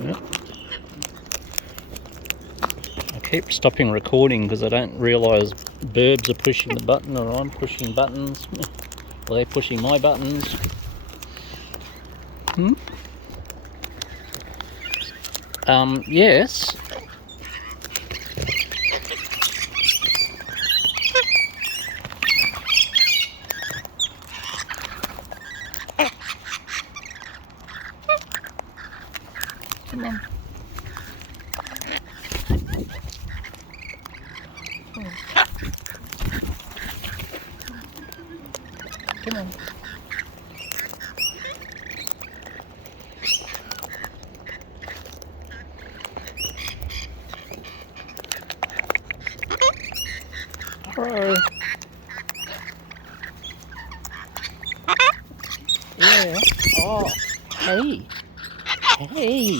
Yep. I keep stopping recording because I don't realise Birbs are pushing the button or I'm pushing buttons. Well, they're pushing my buttons. Yes. Come on. Come on. Hello. Yeah. Oh. Hey. Hey.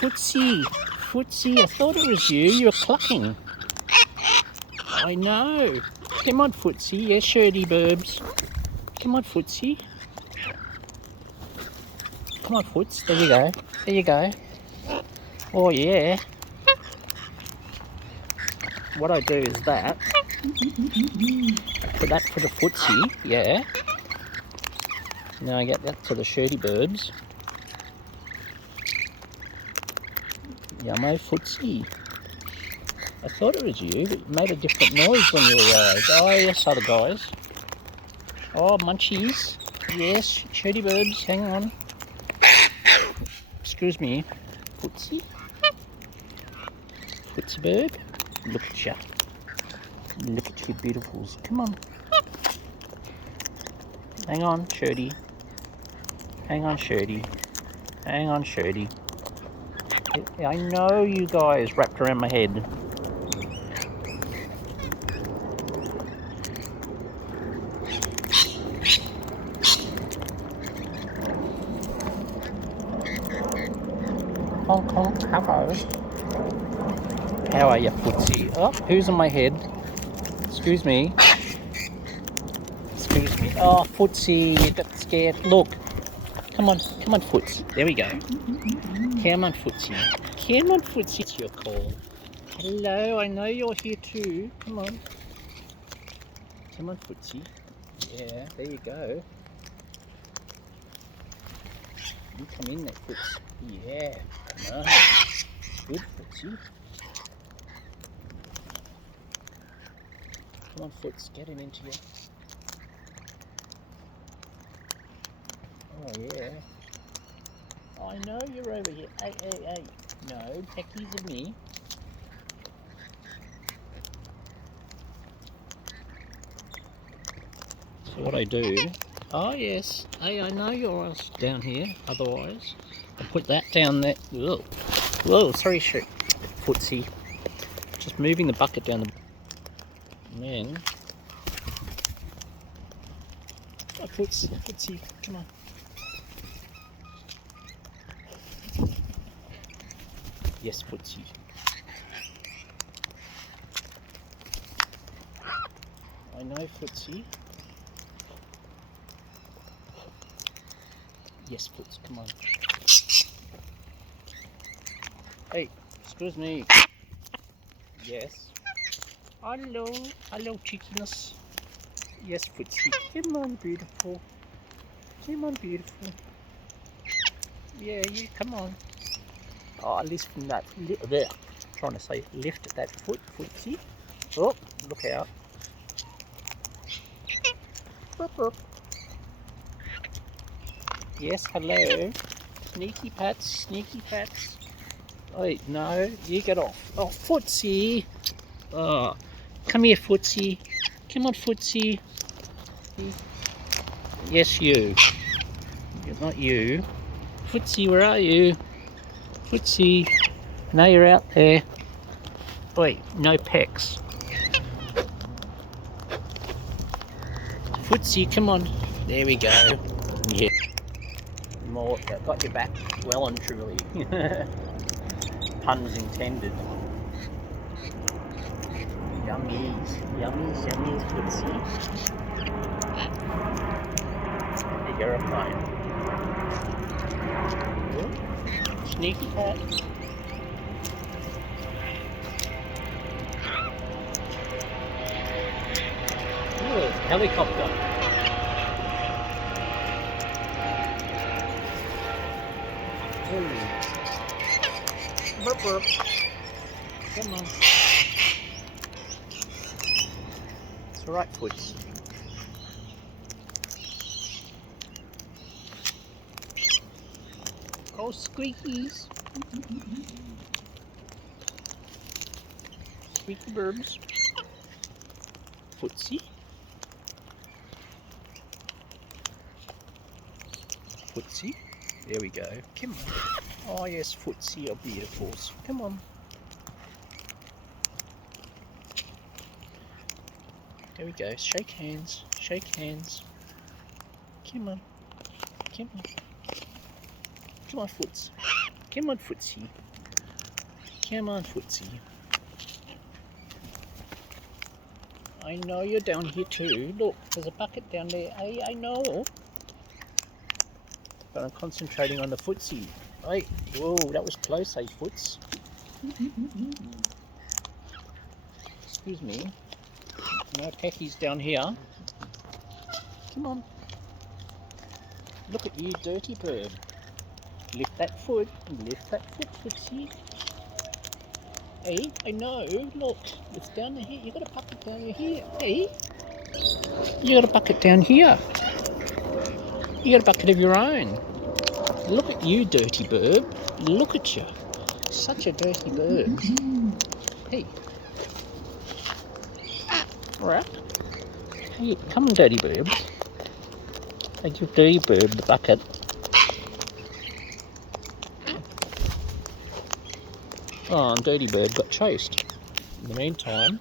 Footsie. Footsie. I thought it was you. You're clucking. I know. Come on, Footsie. Yes, shirty Birbs. Come on, Footsie. Come on, Foots. There you go. There you go. Oh, yeah. What I do is that. Put that for the Footsie. Yeah. Now I get that to the shirty Birbs. Yummo, Footsie. I thought it was you, but you made a different noise when you arrived. Oh, yes, other guys. Oh, munchies. Yes, shirty Birbs. Hang on. Excuse me. Footsie. Footsie bird. Look at you. Look at you beautifuls. Come on. Hang on, shirty. Hang on, shirty. Hang on, shirty. I know you guys wrapped around my head. Honk honk, hello. How are you, Footsie? Oh, who's on my head? Excuse me. Excuse me. Oh, Footsie, you got scared. Look. Come on, Foots. There we go. Come on, Footsie. Come on, Footsie. It's your call. Hello, I know you're here too. Come on. Come on, Footsie. Yeah, there you go. You come in there, Foots. Yeah. Nice. Good, Footsie. Come on, Foots. Get him into you. Oh, yeah. I know you're over here. Hey, hey, hey. No, peckies of me. So what I do... Oh, yes. Hey, I know you're down here. Otherwise, I put that down there. Whoa. Whoa, sorry, Footsie. Just moving the bucket down the... And then... Oh, Footsie, come on. Yes, Footsie. I know, Footsie. Yes, Foots, come on. Hey, excuse me. Yes. Hello, cheekiness. Yes, Footsie. Come on, beautiful. Come on, beautiful. Yeah, come on. Oh, lift from that. There. Trying to say, lift that Footsie. Oh, look out. Boop, boop. Yes, hello. Sneaky pats. Wait, no, you get off. Oh, Footsie. Oh, come here, Footsie. Come on, Footsie. Yes, you. Not you. Footsie, where are you? Footsie. Now you're out there. Wait, no pecks. Footsie, come on. There we go. Yeah. More, got your back well and truly. Puns intended. Yummies, Footsie. You're a fine. Sneaky cat. Ooh, helicopter. Ooh. Burp burp. Come on. It's alright, Foots. Oh, squeakies. Squeaky Birbs. Footsy. Footsy. There we go. Come on. Oh yes, Footsy, you're beautiful. Come on. There we go. Shake hands. Shake hands. Come on. Come on. Come on, Foots. Come on, Footsy. Come on, Footsy. I know you're down here too. Look, there's a bucket down there. Hey, I know. But I'm concentrating on the Footsy. Hey, whoa, that was close, eh, Foots? Excuse me. No peckies down here. Come on. Look at you, dirty bird. Lift that foot. Lift that foot, Footsy. Hey, I know. Look, it's down here. You got a bucket down here. Hey, you got a bucket down here. You got a bucket of your own. Look at you, dirty bird. Look at you. Such a dirty bird. Hey. Right. Hey, come on, dirty bird. I give dirty bird the bucket. Oh, and dirty bird got chased. In the meantime,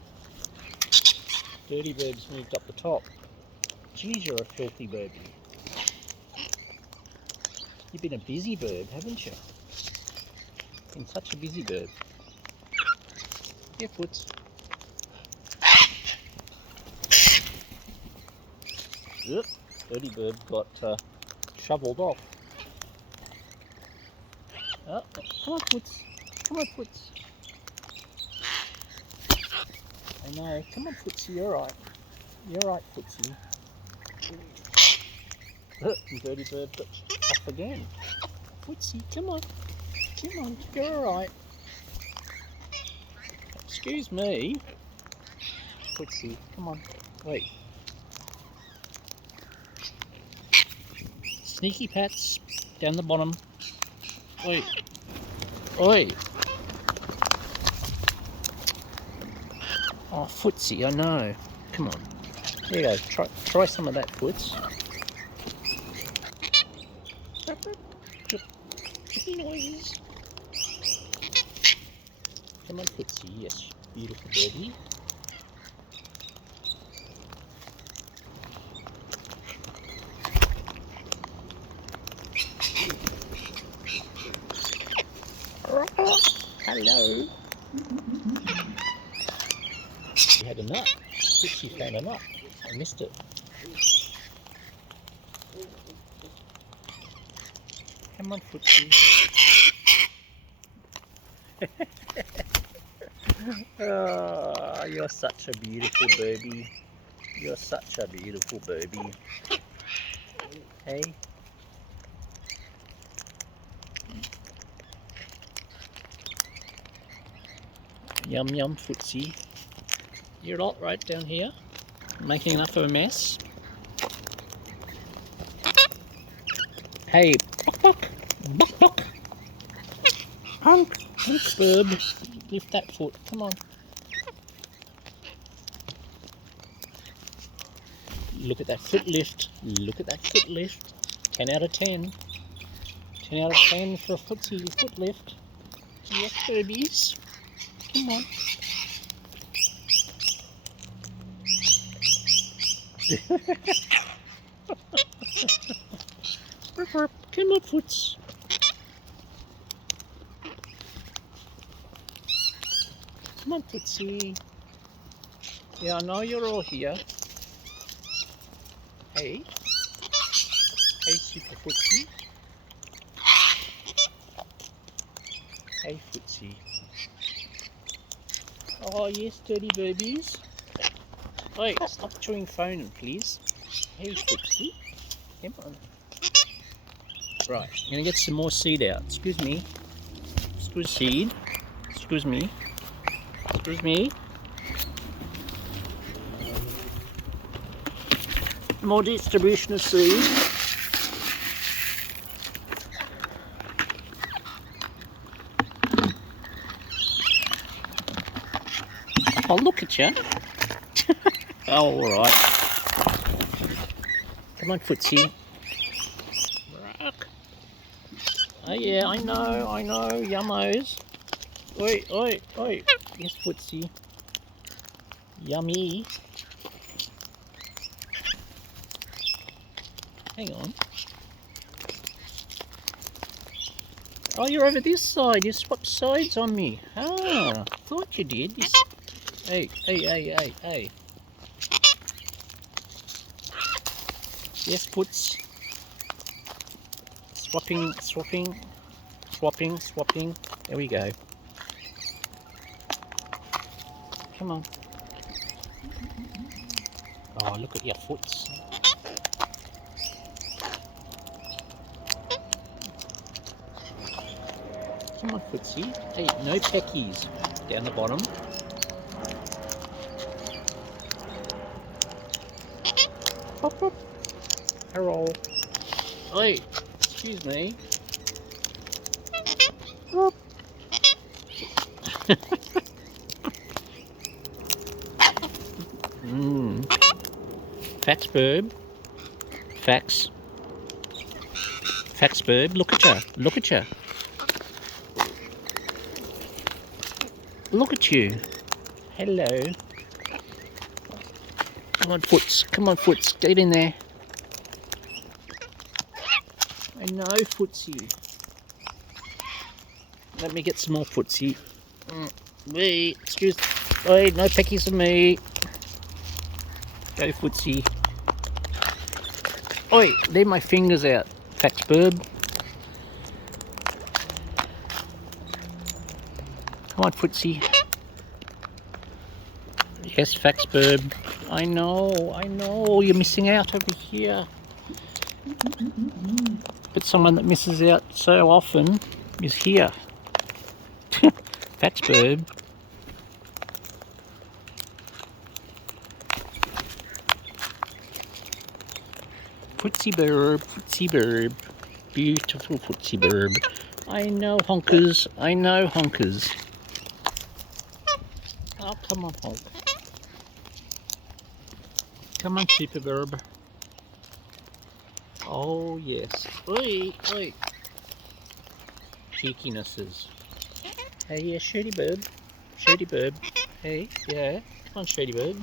dirty bird's moved up the top. Geez, you're a filthy bird. You've been a busy bird, haven't you? Been such a busy bird. Yeah, Foots. Yep, dirty bird got shoveled off. Oh, come on, Foots. Come on, Foots. I know. Come on, Footsy. You're right. You're right, Footsy. Dirty bird got off again. Footsy, come on. Come on. You're all right. Excuse me. Footsy, come on. Wait. Sneaky pats down the bottom. Oi. Oi. Oh, Footsy, I know. Come on. There you go. Try some of that, Foots. Chippy noise. Come on, Footsy. Yes, beautiful birdie. Hello. We had a nut. Footsy found a nut. I missed it. Come on, Footsy. Oh, you're such a beautiful baby. You're such a beautiful baby. Hey. Yum yum, Footsy. You're not right down here, making enough of a mess. Hey, buck buck, buck buck. Honk, honk, Birb. Lift that foot. Come on. Look at that foot lift. Look at that foot lift. 10 out of 10. 10 out of 10 for a Footsy foot lift. Yes, babies. Come on. Come on, Foots. Come on, Footsy. Yeah, I know you're all here. Hey. Hey, Super Footsy. Hey, Footsie. Oh, yes, dirty babies. Hey, stop chewing phone, please. Hey, Footsie. Come on. Right, I'm going to get some more seed out. Excuse me. Excuse seed. Excuse me. Excuse me. More distribution of seed. Oh, look at you. Oh, alright. Come on, Footsie. Rock. Oh, yeah, I know. Yummos. Oi, oi, oi. Yes, Footsie. Yummy. Hang on. Oh, you're over this side. You swapped sides on me. Ah, thought you did. Hey. Yes, Foots. Swapping. There we go. Come on. Oh, look at your Foots. Come on, Footsie. Hey, no peckies down the bottom. Hop, hop. Hello. Oi, excuse me. Hop. Fax Burb. Fax Burb. Look at you. Look at you. Look at you. Hello. Come on, Foots. Come on, Foots. Get in there. I know, Footsie. Let me get some more Footsie. Wait, excuse. Wait, no peckies for me. Go, Footsie. Oi, leave my fingers out, Fax Burb. Come on, Footsie. Yes, Fax Burb. I know. You're missing out over here. But someone that misses out so often is here. Fax Burb. Footsie Burb. Beautiful Footsie Burb. I know, honkers. Oh, come on, honk. Come on, Super Burb. Oh, yes. Oi. Cheekinesses. Hey, yeah, Shirty Burb. Hey, yeah. Come on, Shirty Burb.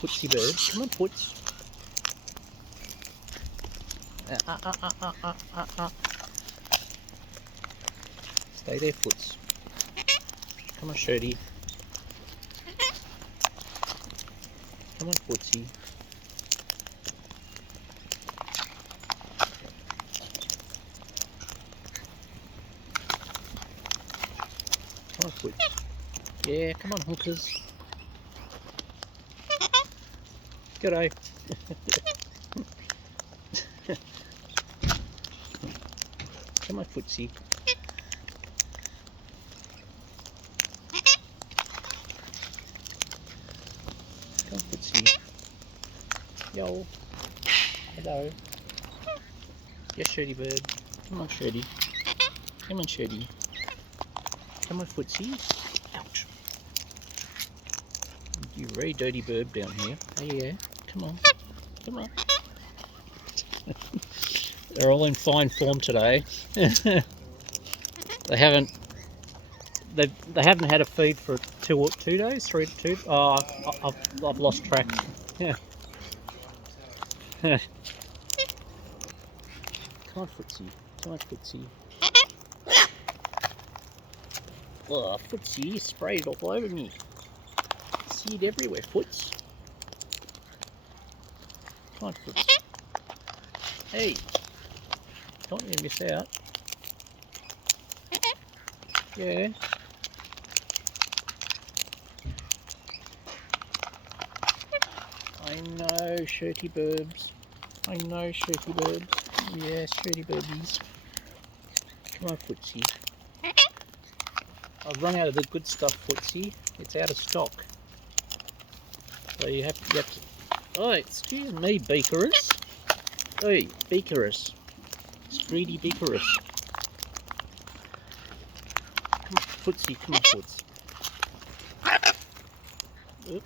Footsie Burb. Come on, Foots. Stay there, Foots. Come on, Shirty. Come on, Footsie. Come on, Foots. Yeah, come on, hookers. G'day. Come on, Footsie. Come on, Footsie. Yo. Hello. Yes, Shirty Bird. Come on, Shirty. Come on, Shirty. Come on, Footsie. Ouch. You very dirty bird down here. Hey, yeah. Come on. They're all in fine form today. They haven't had a feed for 2 days, 3 2. Oh, I've lost track. Yeah. Come on, Footsie. Oh, Footsie, you sprayed all over me. Seed everywhere, Foots. Come on, Foots. Hey, don't let me miss out. Yeah. I know, shirty Birbs. I know, shirty Birbs. Yes, shirty Birbies. Come on, Footsie. I've run out of the good stuff, Footsie. It's out of stock. So you have to... Oh, excuse me, Beakerus. Hey, Beakerus. Greedy Beakerus. Come on, Footsie, come on, Foots. Oop.